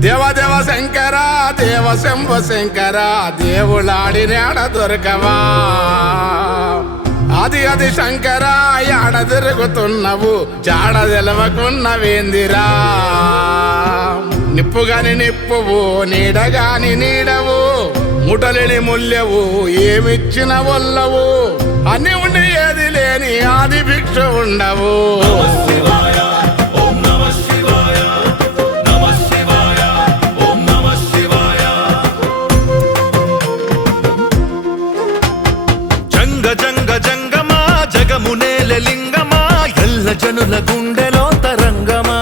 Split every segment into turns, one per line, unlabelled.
దేవదేవ శంకర దేవ శంభ శంకర దేవులాడినాడ దొరకవా? అది అది శంకర ఆడ తిరుగుతున్నావు జాడ తెలవకున్నవేందిరా? నిప్పుగాని నిప్పువు నీడగాని నీడవు ముటలిని ముల్యవు ఏమిచ్చిన వల్లవు? అన్ని ఉండి ఏది లేని ఆది భిక్ష ఉండవు.
ఎల్ల జనుల గుండెలో తరంగమా?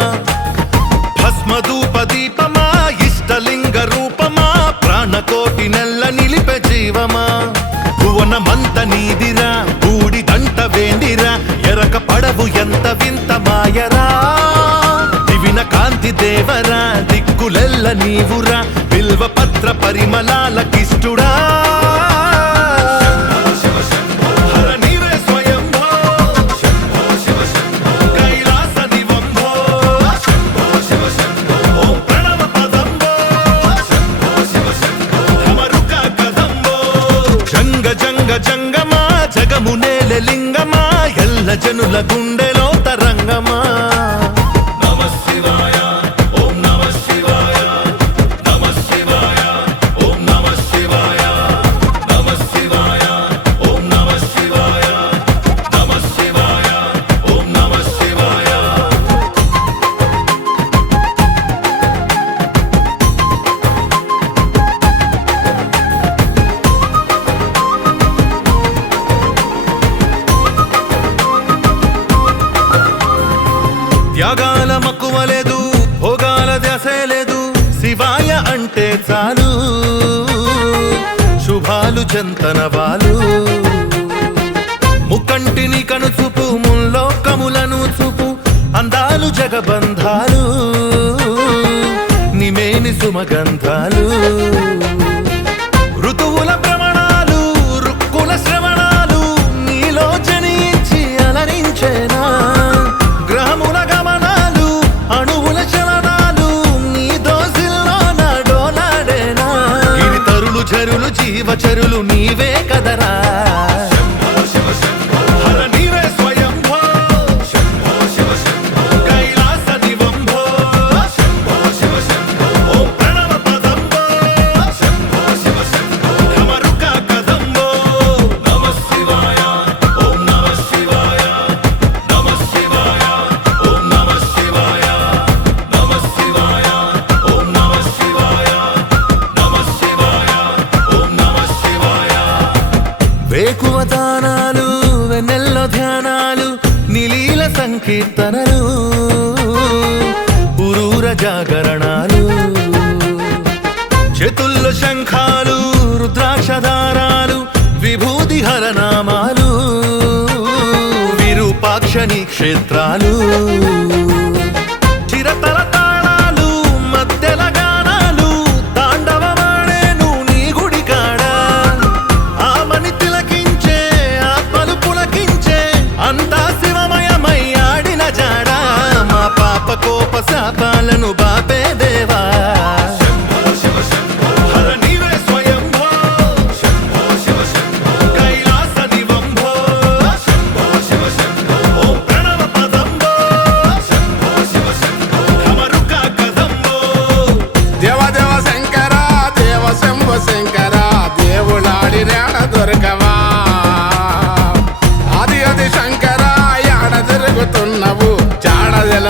భస్మధూప దీపమా? ఇష్టలింగ రూపమా? ప్రాణకోటి నెల్ల నిలిపే జీవమా? భువనమంత నీదిరా బూడి దంట వేందిరా ఎరక పడవు ఎంత వింత మాయరా? దివిన కాంతి దేవరా దిక్కులెల్ల నీవురా బిల్వ పత్ర పరిమళాల కిష్టుడా? జంగమా జగమునేల లింగ త్యాగాల మక్కువ లేదు భోగాల దశే లేదు శివాయ అంటే చాలు శుభాలు చెంతనవాలు ముక్కంటిని కనుచూపు ముల్లోకములను చూపు అందాలు జగబంధాలు నిమేని సుమగంధాలు. చరులు నీవే కదరా. గానాలు వెన్నెల్లో ధ్యానాలు నిలీల సంకీర్తనలు ఉరూర జాగరణాలు చేతుల్లో శంఖాలు రుద్రాక్షధారాలు విభూతి హరనామాలు విరూపాక్షని క్షేత్రాలు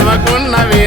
చదవకున్నవి